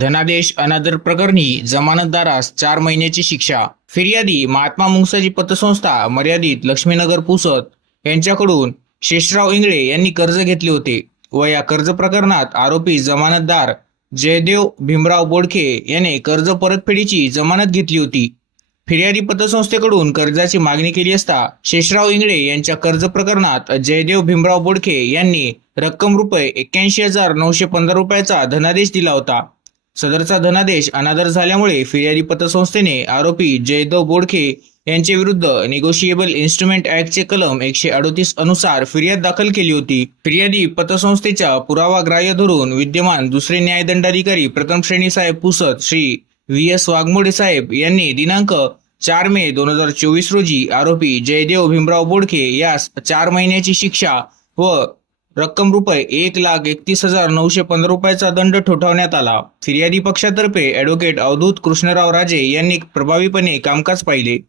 धनादेश अनादर प्रकरणी जमानतदारास चार महिन्याची शिक्षा. फिर्यादी महात्मा मुंगसाजी पतसंस्था मर्यादित लक्ष्मीनगर पुसत यांच्याकडून शेषराव इंगळे यांनी कर्ज घेतले होते व या कर्ज प्रकरणात आरोपी जमानतदार जयदेव भीमराव बोडखे याने कर्ज परतफेडीची जमानत घेतली होती. फिर्यादी पतसंस्थेकडून कर्जाची मागणी केली असता शेषराव इंगळे यांच्या कर्ज प्रकरणात जयदेव भीमराव बोडखे यांनी रक्कम रुपये एक्क्याऐंशी हजार नऊशे पंधरा रुपयाचा धनादेश दिला होता. सदरचा धनादेश अनादर झाल्यामुळे फिर्यादी पतसंस्थेने आरोपी जयदेव बोडखे यांचे विरुद्ध निगोशिएबल इन्स्ट्रुमेंट ऍक्टचे कलम एकशे अडोतीस अनुसार फिर्याद दाखल केली होती. फिर्यादी पतसंस्थेच्या पुरावा ग्राह्य धरून विद्यमान दुसरे न्यायदंडाधिकारी प्रथम श्रेणी साहेब पुसद श्री व्ही एस वाघमोडे साहेब यांनी दिनांक चार मे दोन हजार चोवीस रोजी आरोपी जयदेव भीमराव बोडखे यास चार महिन्याची शिक्षा व रक्कम रुपये एक लाख एकतीस हजार नऊशे पंधरा रुपयाचा दंड ठोठावण्यात आला. फिर्यादी पक्षातर्फे ॲडव्होकेट अवधूत कृष्णराव राजे यांनी प्रभावीपणे कामकाज पाहिले.